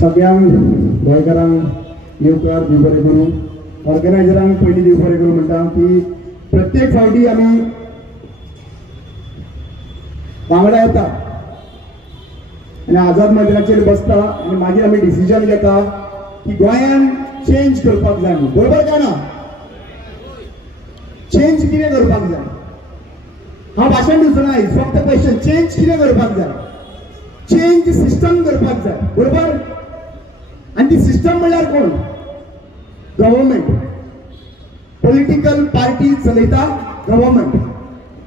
सगळ्यांक गोंयकारांक येवकार देव बरें करूं. ऑर्गनायझरांक पयलीं देव बरें करूं म्हणटा की प्रत्येक फावटी आमी वांगडा येता आनी आझाद मैदानाचेर बसता आनी मागीर आमी डिसिजन घेता की गोंयान चेंज करपाक जाय म्हणून. बरोबर काय ना? चेंज कितें करपाक जाय? हांव भाशण दिवचो ना आयज, फक्त क्वेश्चन. चेंज कितें करपाक जाय? चेंज सिस्टम करपाक जाय. बरोबर? आनी ती सिस्टम म्हणल्यार कोण? गव्हर्नमेंट. पॉलिटिकल पार्टी चलयता गव्हर्नमेंट.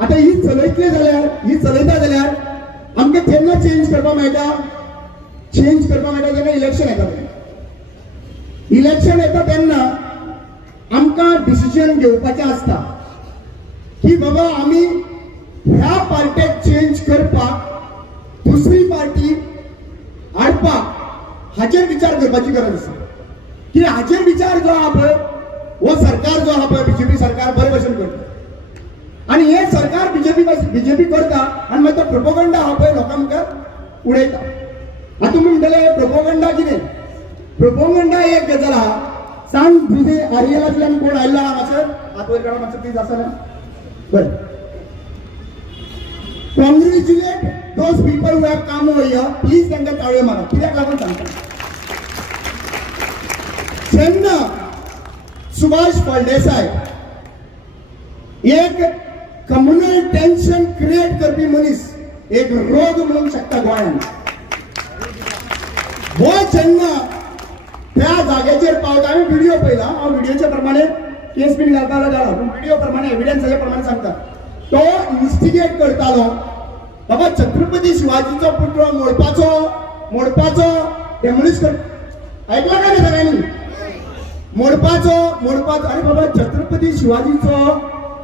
आता ही चलयता जाल्यार आमकां केन्ना चेंज करपाक मेळटा? चेंज करपाक मेळटा जेन्ना इलेक्शन येता. इलेक्शन येता तेन्ना आमकां डिसिजन घेवपाचें आसता की बाबा आमी ह्या पार्टेक चेंज करपाक दुसरी पार्टी हाडपाक हाचेर विचार करपाची गरज आसा. कित्याक हाचेर विचार जो आहा पळय हो सरकार जो आहा पळय बीजेपी सरकार बरे भशेन करता आनी हे सरकार बीजेपी करता आनी मागीर तो प्रोपोगंडा आहा पळय लोकां मुखार उडयता. आतां तुमी म्हणटले प्रोपोगंडा कितें? प्रोपोगंडा एक गजाल आहा. सांग तुझे आर्यलांतल्यान कोण आयल्लो आहा मातसो? हात वयर काडा मातसो प्लीज. आसा ना? बरें. Congratulate those people who have come over here. Please तांकां ताळयो मारा. कित्याक लागून सांगता? जेन्ना सुभाष फळदेसाय एक कम्युनल टेन्शन क्रिएट करपी मनीस, एक रोग म्हणूंक शकता गोंयांत, हो जेन्ना त्या जाग्याचेर पावता. हांवें व्हिडिओ पळयला. हांव व्हिडिओच्या प्रमाणे केस बीन घालतालो जालो पूण व्हिडिओ प्रमाणे एविडन्साच्या प्रमाणे सांगता. तो इन्व्हेस्टिगेट करतालो बाबा छत्रपती शिवाजीचो पुतळो मोडपाचो डेमोलिश कर. ऐकला काय सगळ्यांनी? मोडपाचो. अरे बाबा छत्रपती शिवाजीचो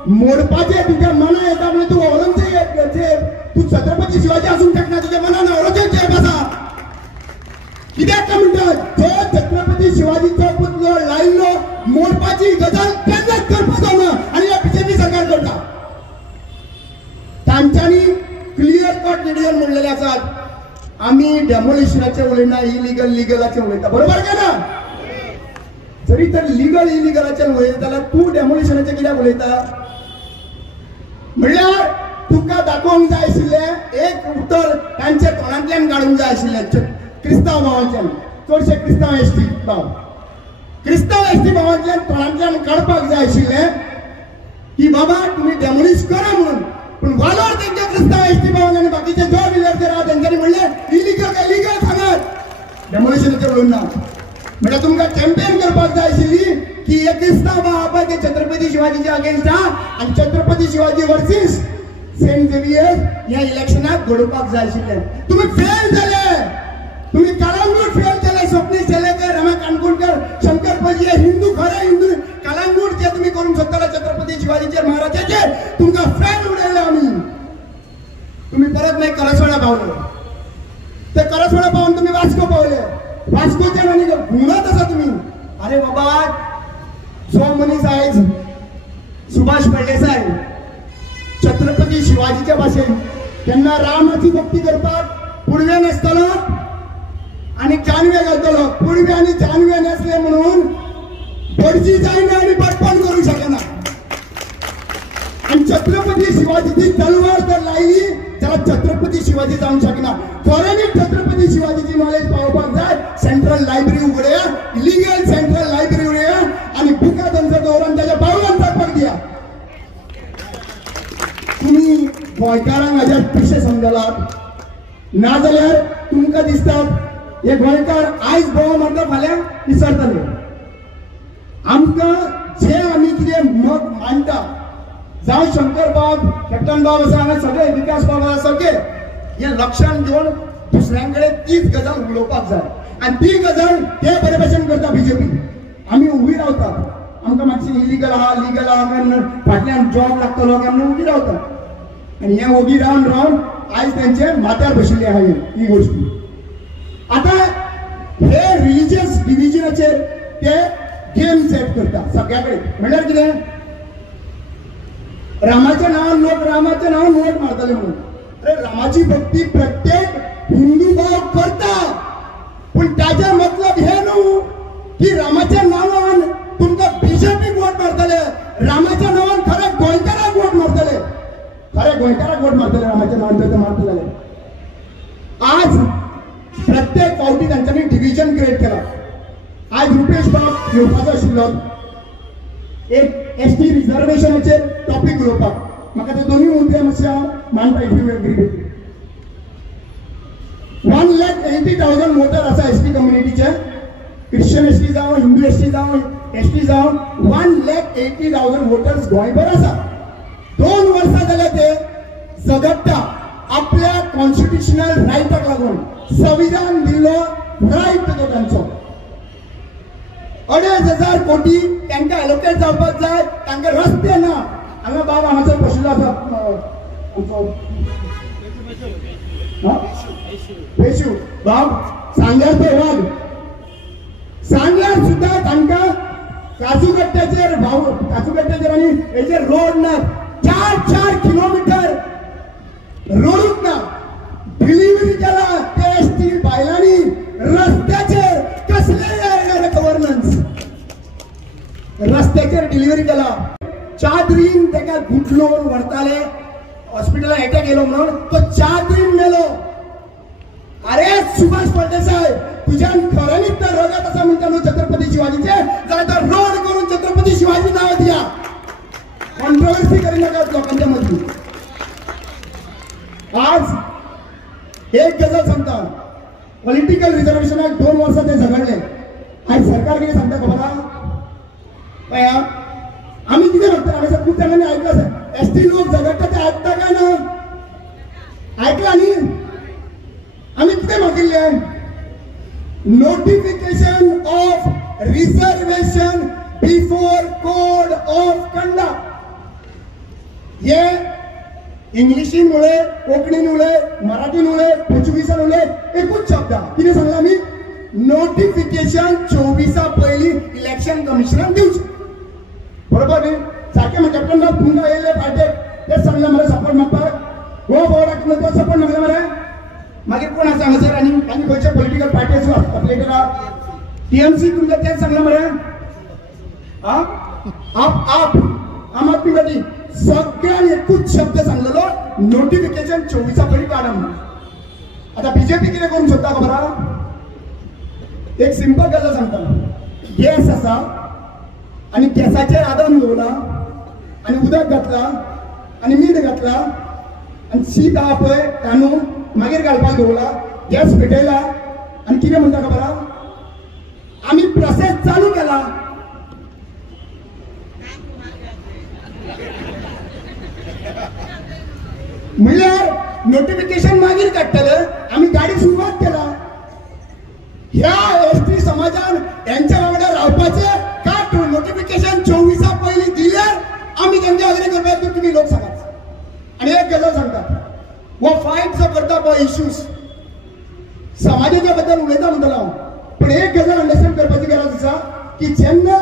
मोडपाचे तुझ्या मना येता म्हणजे तू औरंगजेब तू छत्रपती शिवाजी असून शकना. तुझ्या मनान औरंगजेब आसा. कित्याक काय म्हणतात? जो छत्रपती शिवाजीचो पुतळो लायल्लो मोडपाची गजाल केन्नाच करपाचो ना आनी हे बीजेपी सरकार करता. तांच्यांनी क्लियर कट डिसिजन म्हणलेले आसात आमी डेमोलिशनाचे उलयना, लिगलाचे उलयता. बरोबर काय ना? जरी तर इलिगलाचे उलयता जाल्यार तूं डेमोलिशनाचे कित्याक उलयता? म्हणल्यार तुका दाखोवंक जाय आशिल्लें एक उतर तांच्या तोंडांतल्यान काडूंक जाय आशिल्लें. क्रिस्तांव भावांच्यान चडशे क्रिस्तांव एसटी भावांतल्यान तोंडांतल्यान काडपाक जाय आशिल्लें की बाबा तुमी डेमोलिश करा म्हणून. पूण वालोर तेंच्या क्रिस्तांव एसटी भावांक आनी बाकीचे जो विलेजर आहा तेंच्यांनी म्हणलें इलिगल काय लिगल सांगात, डेमोलिशनाचेर उलयना. म्हणजे तुमकां कॅम्पेन करपाक जाय आशिल्ली की हे क्रिस्तांव भाव आहा पळय ते छत्रपती शिवाजीच्या अगेन्स्ट आहा आनी Chhatrapati Shivaji versus saint Xavier ह्या इलेक्शनाक घडोवपाक जाय आशिल्लें. तुमी फेल झाले. तुम्ही कलांगूट फेल केले. स्वप्नील शेलेकर, रमा काणकोणकर, शंकर पजी हे खरे हिंदू कलांगूट जे तुम्ही करून शकता छत्रपती शिवाजीचे महाराजाचे तुमका फेल उडयले आम्ही. तुम्ही परत नाही करसवाडा पावले. ते करसवाडा पावून तुम्ही वास्को पावले. वास्कोच्या आनी गुणात आसा तुम्ही. अरे बाबा जो मनीस आयज सुभाष फळदेसाय छत्रपती शिवाजीच्या भाशेन केन्ना रामाची भक्ती करपाक पुडवे नासतलो आणि जानवे घालतलो. पुडवे आणि जानवे नसले म्हणून बडजी जायना आणि बडपण करू शकना. आणि छत्रपती शिवाजीची तलवार जर लायली जाल्यार छत्रपती शिवाजी जावंक शकना. खऱ्यांनी छत्रपती शिवाजीची नॉलेज पावोवपाक जाय. सेंट्रल लायब्ररी उगडया, लिगल सेंट्रल लायब्ररी उगडया आणि बुकां तांचो दवरून ताच्या पावलान जावपाक दिया. तुम्ही गोंयकारांक हाज्या पिशे समजलात नाजाल्यार तुमकां दिसता हे गोंयकार आयज बोवा मारता फाल्यां विसरतले. आमकां जे आमी कितें मत मांडटा जावं शंकर बाब, कॅप्टन बाब आसा हांगा सगळे विकास बाब आसा सगळे हे लक्षांत घेवन दुसऱ्यां कडेन तीच गजाल उलोवपाक जाय. आनी ती गजाल ते बरे भशेन करता बीजेपी. आमी उबी रावतात. आमकां मातशें इलिगल आहा लिगल आहा म्हणून फाटल्यान जॉब लागतलो काय म्हणून उबी रावतात. आनी हे उबी रावन आयज तांचे माथ्यार बशिल्ले आहा ही गोष्टी. आता हे रिलिजियस डिव्हिजनाचेर ते गेम सेट करता सगळ्याकडे. म्हणल्यार कितें? रामाच्या नावान लोक रामाच्या नावान वोट मारतले म्हणून. अरे रामाची भक्ती प्रत्येक हिंदू भाव करता पण पण ताजे मतलब हे न्हू की रामाच्या नावान तुमका बीजेपी वोट मारतले, रामाच्या नावान खरे गोंयकाराक वोट मारतले, खरे गोंयकाराक वोट मारतले, रामाच्या नावान मारतले. आज प्रत्येक फावटी तांच्यांनी डिव्हिजन क्रिएट केला. आज रुपेश बाब येवपाचो आशिल्लो एक एसटी रिझर्वेशनाचेर टॉपिक उलोवपाक. म्हाका ते दोनूय मुद्दे मातशे हांव मांडटा इफ यू एग्री. 1,80,000 वोटर आसा एसटी कम्युनिटीचे, क्रिश्चन एसटी जावं, हिंदू एसटी जावं, एसटी जावं, 1,80,000 वोटर्स गोंयभर आसा. 2 वर्सां जाले ते झगडटा आपल्या कॉन्स्टिट्युशनल रायटाक लागून. संविधान दिल्लो रायट तो तांचो. 2,500 कोटी तांकां एलोकेट जावपाक जाय, तांकां रस्ते ना. हांगा बाब हांगासर बशिल्लो आसा आमचो पेशू बाब, सांग्यार तो वाघ, सांग्यार सुद्धा तांकां काजूकट्ट्याचेर आनी हेचेर रोड ना. 4 किलोमीटर रोडूच ना. डिलिव्हरी केला ते एसटी बायलांनी रस्त्याचेर. कसले गव्हर्नन्स रस्त्याचेर डिलिव्हरी केला. चादरीन ताका गुठलोन व्हरताले, हॉस्पिटलात अटॅक येलो म्हणून तो चादरीन मेलो. अरे सुभाष फळदेसाय, तुझ्यान खऱ्यांनीच तर रगत असा म्हणता न्हू छत्रपती शिवाजीचे, जाल्यार तो रोड करून छत्रपती शिवाजी नाव दिया. कॉन्ट्रोवर्सी करिनाका लोकांच्या मदली. आज एक गजाल सांगता, पॉलिटिकल रिझर्वेशनाक 2 वर्सां ते झगडले. आज सरकार कितें सांगता खबर आहा पळया, आमी कितें म्हणटा, हांवें खूब जाणांनी आयकलां आसा, एसटी लोक झगडटा ते आयकता काय ना, आयकला न्ही. आमी कितें मागिल्ले, notification of reservation before code of conduct. हे इंग्लिशीन उलय, कोंकणीन उलय, मराठीन उलय, पोर्चुगीसान उलय, एकूच शब्द. कितें सांगला आमी, नोटिफिकेशन 24 पयलीं इलेक्शन कमिशनान दिवचें. बरोबर न्ही. सारकें म्हज्या कॅप्टन तुमकां येयले पार्टेक तेच सांगला मरे सपोर्ट मागपाक. हो बोर्डाक तो सपोर्ट मागला मरे. मागीर कोण आसा हांगासर आनी खंयचे पॉलिटिकल पार्टी आसा आपल्या टीएमसी तुमकां तेच सांगला मरे. आप आम आदमी पार्टी सगळ्यान एकूच शब्द सांगलेलो, नोटिफिकेशन 24 पयलीं काडा म्हणून. आतां बीजेपी कितें करूंक सोदता खबर आहा, एक सिंपल गजाल सांगता. गॅस आसा आनी गॅसाचेर आदन दवरला आनी उदक घातला आनी मीठ घातला आनी शीत आहा पळय तांदूळ मागीर घालपाक दवरला, गॅस पेटयला आनी कितें म्हणटा खबर आहा, आमी प्रोसेस चालू केला. म्हणल्यार नोटिफिकेशन मागीर काडटले, आमी गाडी सुरवात केला. ह्या एसटी समाजान यांच्या वांगडा रावपाचे का नोटिफिकेशन 24 पयलीं दिल्यार आमी तांच्या वांगडा करपाक तुम्ही लोक सांगात. आनी एक गजाल सांगता, हो फायट जो करता पळय इश्यूज समाजाच्या बद्दल उलयता म्हणटलो हांव, पण एक गजाल अंडरस्टँड करपाची गरज आसा की जेन्ना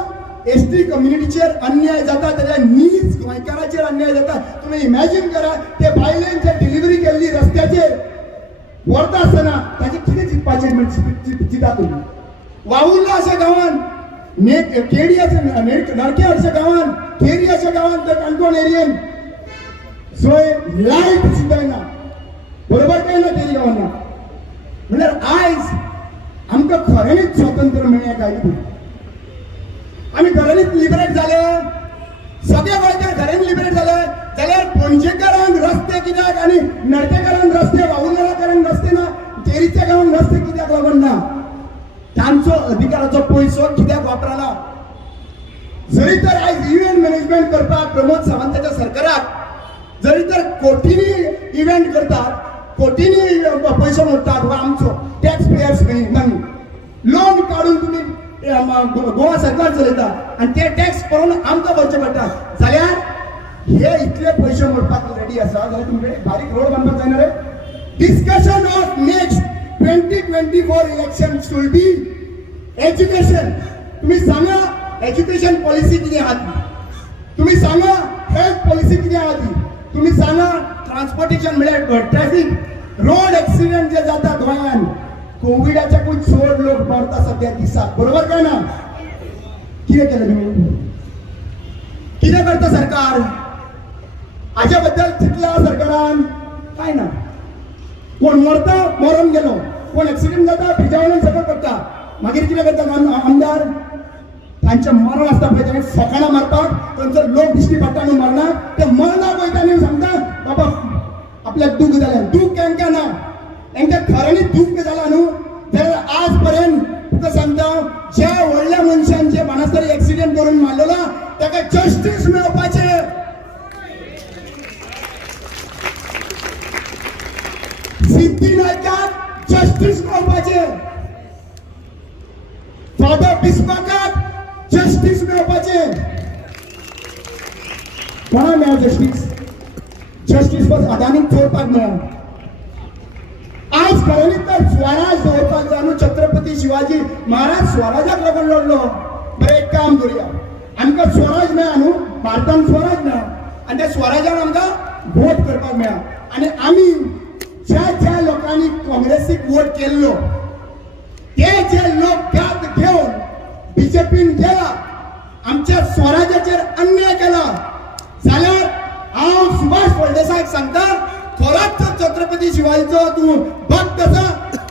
एसटी कम्युनिटीचेर अन्याय जाता तेन्ना नीज गोंयकाराचेर अन्याय जाता. तुम्ही इमॅजिन करा, ते बायलेन जे डिलिव्हरी केल्ली रस्त्याचेर व्हरता आसतना ताचे कितें चिंतपाचें चिंता तुमी. वावुर्ला अशा गांवान, केडी नरके अशा गांवान, केरी अशा गांवान, तर काणकोण एरियेन जंय लायट सुद्दां ना, बरोबर काय ना केरी गांवांना. म्हणल्यार आयज आमकां खऱ्यांनीच स्वातंत्र्य मेळ्ळें काय कितें, आमी खऱ्यांनीच लिबरेट जाले, सगळे गोंयकार खऱ्यांनी लिबरेट जाले. जाल्यार पणजेकारांक रस्ते कित्याक आनी नडकेकारांक रस्ते, वावुर्लेकारांक रस्ते ना, केरीच्या गांवांत रस्ते कित्याक लागून ना, तांचो अधिकाराचो पयसो कित्याक वापरना. जरी तर आयज इव्हेंट मॅनेजमेंट करपाक प्रमोद सावंताच्या सरकाराक जरी तर कोटींनी इव्हेंट करतात, कोटींनी पयसो मोडटात, हो आमचो टॅक्स पेयर्स मनी, लोन काडून तुमी गोवा सरकार चलयता आनी ते टॅक्स पळोवन आमकां भरचे पडटा. जाल्यार हे इतले पयशे मोडपाक रेडी आसा जाल्यार तुमचे बारीक रोड बांदपाक जायना रे. Discussion of next 2024 election should be education. तुम्ही सांगा एज्युकेशन पॉलिसी किती आहा ती, तुम्ही सांगा हेल्थ पॉलिसी किती आहा ती, तुम्ही सांगा ट्रान्सपोर्टेशन म्हणजे ट्रॅफिक रोड ऍक्सिडेंट जे जाता गोंयान कोविडाच्या खूप चड लोक मरता सध्या दिसाक, बरोबर काय ना? कितें केलं तुम्ही? कितें करता सरकार? हाच्या बद्दल चिंतला सरकारान? काय ना. कोण मरता मरून गेलो, कोण ऍक्सिडेंट जाता भिजावून सगळं करता, मागीर कितें करता आमदार? तांचे मरण आसता पळय तांणी फकाणां मारपाक, तांचो लोक दिश्टी पडटा न्हू मरणाक, ते मरणाक वयता न्हू सांगता बाबा आपल्याक दूख जालें. दूख केंका ना, तांकां खऱ्यांनी दूख जाला न्हू जाल्यार आज पर्यंत तुका सांगता ज्या व्हडल्या मनशान जे बाणासरी ऍक्सिडेंट करून मारलेलो ताका जस्टीस मेळपाचें. सिद्धी नायकाक जस्टीस मेळपाचें, फादर बिस्मार्काक जस्टीस मेळपाचें. कोणा मेळ्ळा जस्टीस? जस्टीस फक्त अदानीक चोरपाक मेळ्ळा. आज खऱ्यांनी तर स्वराज दवरपाक जाय न्हू. छत्रपती शिवाजी महाराज स्वराजाक लागून लढलो. बरें एक काम करुया, आमकां स्वराज मेळ्ळा न्हू, भारतान स्वराज मेळ्ळा आनी त्या स्वराजान आमकां वोट करपाक मेळ्ळा. आनी आमी ज्या ज्या लोकांनी काँग्रेसीक वोट केल्लो ते जे लोक घात घेवन बीजेपीन गेला, आमच्या स्वराजाचेर अन्याय केला, जाल्यार हांव सुभाष फळदेसायक सांगता खरोच छत्रपती शिवाजीचो तूं भक्त आसा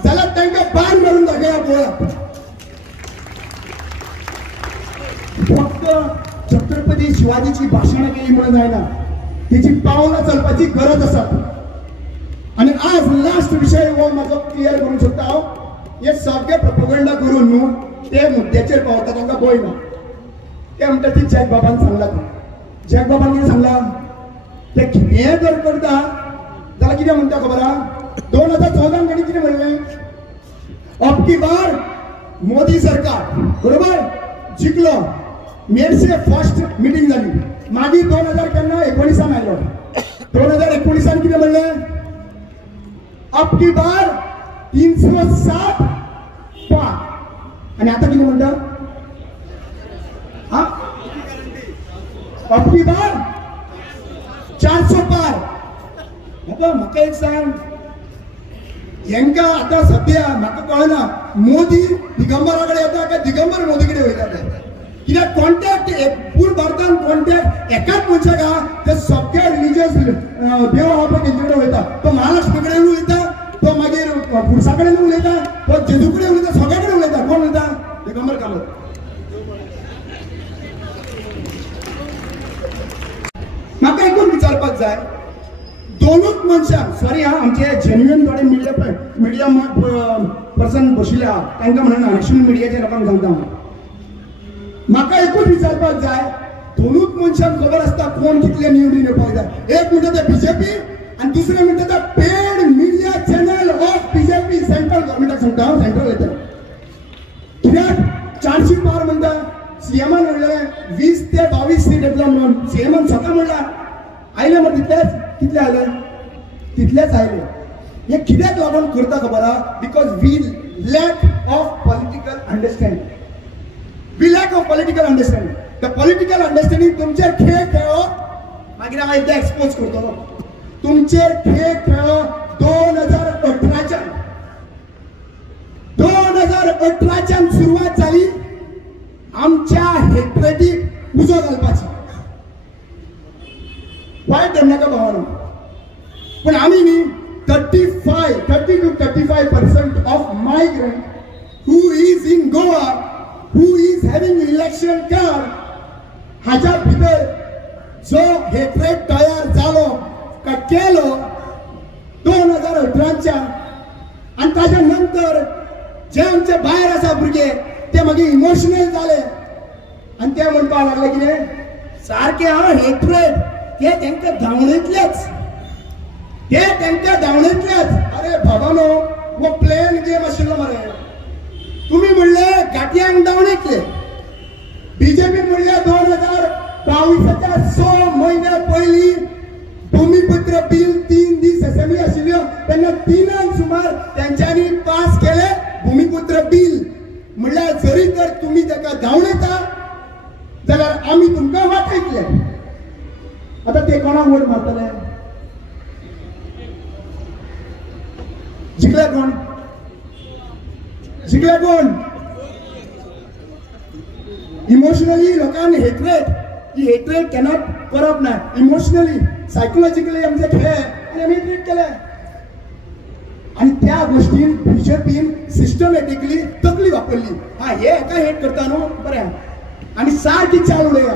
जाल्यार तांकां बाण मारून दाखया पळोवया. फक्त छत्रपती शिवाजीची भाशणां केली म्हणून जायना, तिची पावलां चलपाची गरज आसा. आणि आज लास्ट विषय हो म्हाजो क्लियर करूंक सोदता हांव. हे सगळे प्रोपगंडा करून न्हू ते मुद्द्याचेर पावता तांकां भंय ना. ते म्हणटा ती जॅक बाबान सांगला. जॅक बाबान कितें सांगला? ते कितें जर करता जाल्यार कितें म्हणटा खबर आहा? 2014 ताणी कितें म्हणलें? अब की बार मोदी सरकार बरोबर जिंकलो. मेरसे फर्स्ट मिटींग जाली. मागीर 2019 आयलो. 2019 कितें म्हणलें? अब की बार 307 पार. आणि आता किती म्हणता? हा अब की बार 400 पार. आता म्हाका एक सांग, हेंका आता सध्या म्हाका कळना मोदी दिगंबरा कडेन येता काय दिगंबर मोदी कडेन वयता ते. कित्याक कॉन्टॅक्ट पूर्ण भारतान कॉन्टॅक्ट एकाच मनशाक आहा. ते सगळे रिलिजियस देव आहा पळय तेंचे कडेन वयता. तो महालक्ष्मी कडेन उलयता, तो मागीर पुरसा कडेन उलयता, तो जेजू कडेन उलयता, सगळ्या कडेन उलयता. कोण उलयता? दिगंबर कामत. म्हाका एकूच विचारपाक जाय, दोनूच मनशाक सॉरी हा आमचे जेन्युइन थोडे मिडिया पर्सन बशिल्ले आहा तांकां म्हणून नॅशनल मिडियाच्या लोकांक सांगता हांव. म्हाका एकूच विचारपाक जाय, दोनूच मनशांक खबर आसता कोण कितले निवडून येवपाक जाय. एक म्हणटा ते बीजेपी आणि दुसरे म्हणटा ते paid media channel of BJP. Central गव्हर्मेंटाक सांगता हांव, सेंट्रल येता. कित्याक 400 पार म्हणटा? सीएमान म्हणलें 20 ते 22 सीट येतलो म्हणून. सीएमान स्वता म्हणला आयले मग तितलेच. कितले आयले? तितलेच आयले. हे कित्याक लागून करता खबर आहा? Because we lack of political understanding. We lack of political understanding. The political understanding तुमचेर खेळ खेळो, मागीर हांव एकदा एक्सपोज करतलो. तुमचेर खेळ खेळो 2018च्यान सुरवात जाली आमच्या हेट्रेटीक उजो घालपाची. वायट धरनाका भावानो, पण आमी न्ही 30 to 35% of migrant who is in Goa, who is having election card, हाच्या भितर जो हेट्रेट तयार जालो का केलो 2018च्या आणि ताच्या नंतर जे आमचे भायर आसा भुरगे ते मागीर इमोशनल जाले आणि ते म्हणपाक लागले कितें सारके हांव हेट्रेट ते तांकां धांवणीतलेच. अरे बाबानो वो प्लेन गेम आशिल्लो मरे. तुम्ही म्हणले गाटयांक धांवणीतले. बीजेपी म्हणले 2022च्या 6 महिने पयलीं भूमिपुत्र बिल 3 दीस असेंब्ली आशिल्ल्यो तेन्ना 3 सुमार त्यांच्यानी पास केले भूमिपुत्र बिल. म्हणल्यार जरी तर तुम्ही ताका धांवणयता जाल्यार आमी तुमकां वाटयतले. आता ते कोणाक वोट मारतले? जिखले कोण? जिंकले कोण? इमोशनली लोकांनी हेट्रेट, ही हेट्रेट कॅनॉट करप ना. इमोशनली सायकोलॉजिकली आमचे खेळ आणि आम्ही ट्रीट केले. आणि त्या गोष्टीन बीजेपीन सिस्टमॅटिकली तकली वापरली. हा हे एका हेट करता न्हू बरें आनी सारकी चाल उडया.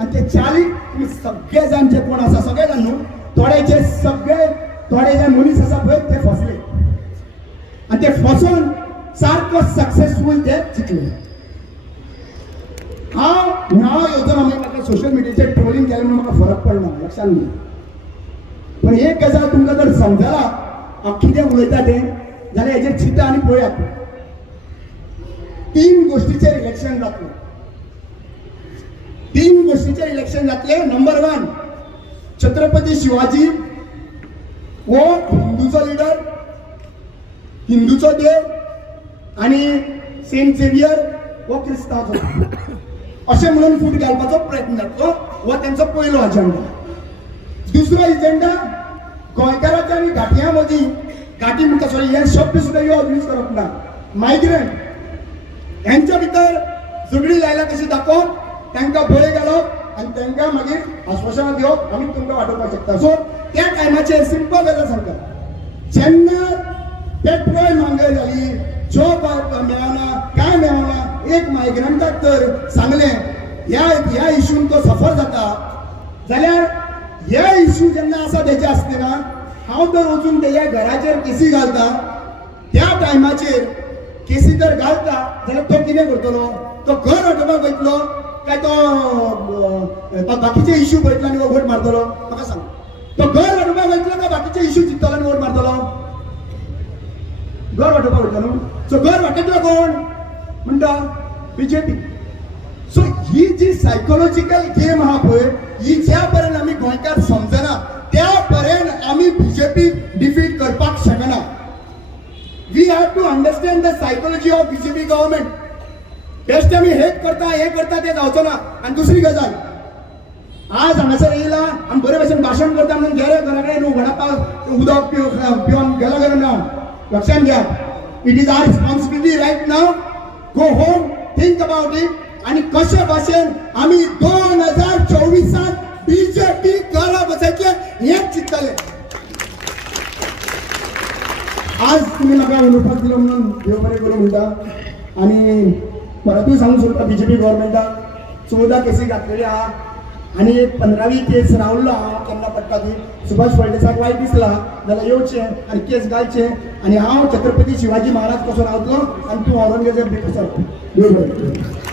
आणि ते चालीक तुम्ही सगळे जाण जे कोण आसा सगळे जाण न्हू थोडेचे सगळे थोडे जे मनीस आसा पळय ते फसले आणि ते फसून सारको सक्सेसफुल ते जिंकले. हांव येवजन हांवें म्हाका सोशल मिडियाचेर ट्रोलिंग केलें म्हणून म्हाका फरक पडना लक्षात न्ही. पण एक गजाल तुमकां जर समजला हांव कितें उलयता तें जाल्यार हेजेर चिंता आनी पळयात. 3 गोष्टीचेर इलेक्शन जातलें. 3 गोष्टीचेर इलेक्शन जातले. नंबर 1 छत्रपती शिवाजी वो हिंदूचो लिडर, हिंदूचो देव आणि सेंट झेवियर वो क्रिस्तांवचो अशें म्हणून फूट घालपाचो प्रयत्न जातलो. हो त्यांचो पयलो अजेंडा. दुसरो एजेंडा गोंयकारांच्या आनी घाटियां मदीं घाटी म्हणटा सॉरी हे शब्द सुद्दां यूज करप ना. मायग्रंट यांच्या भितर झगडी लायला कशी दाखोवप, तांकां बळी घालप आनी तांकां मागीर आश्वासनां दिवप आमी तुमकां वाटोवपाक शकता. सो त्या टायमाचेर सिंपल गजाल सांगता, जेन्ना पेट्रोल म्हारगाय जाली, जॉब मेळना काय मेळना, एक मायग्रंटाक तर सांगलें ह्या इशून तो सफर जाता जाल्यार ह्या इशू जेन्ना आसा तेजे आसतना हांव तर वचून तेज्या घराचेर केसी घालता. त्या टायमाचेर केसी जर घालता जाल्यार तो कितें करतलो? तो घर वांटोवपाक वयतलो काय तो बाकीचे इशू पळयतलो आनी वोट मारतलो? म्हाका सांग. तो घर वांटोवपाक वयतलो काय बाकीचे इशू चिंततलो आनी वोट मारतलो? घर वांटोवपाक वयतलो न्हू. सो घर वांटयतलो कोण म्हणटा? बीजेपी. सो ही जी सायकोलॉजिकल गेम आहा पळय ही ज्या पर्यंत आमी गोंयकार समजना त्या पर्यंत आमी बीजेपी डिफीट करपाक शकना. We have to understand the psychology of BJP government. Best आमी हे करता ते जावचो ना. आणि दुसरी गजाल आज हांगासर येयला आनी बरे भशेन भाशण करता म्हणून गेले घरा कडेन न्हू वडापाव उदक पिवन गेलो घरा ना. लक्षात घ्या. It is our responsibility right नाव. Go home, think about it आणि कशा भाशेन आमी 2024 बीजेपी घरा बसयतले हेच चिंतले. आज तुम्ही म्हाका उलोवपाक दिलो म्हणून देव बरें करूं म्हणटा. आणि परतूय सांगूंक सोदता बीजेपी गव्हर्मेंटाक 14 केसी घातलेली आहा आणि 15वी केस रावल्लो आहा. केन्ना पडटा ती सुभाष फळदेसाक वायट दिसला जाल्यार येवचें आनी केस घालचें आनी हांव छत्रपती शिवाजी महाराज कसो रावतलो आनी तूं औरंगजेब बी कसो.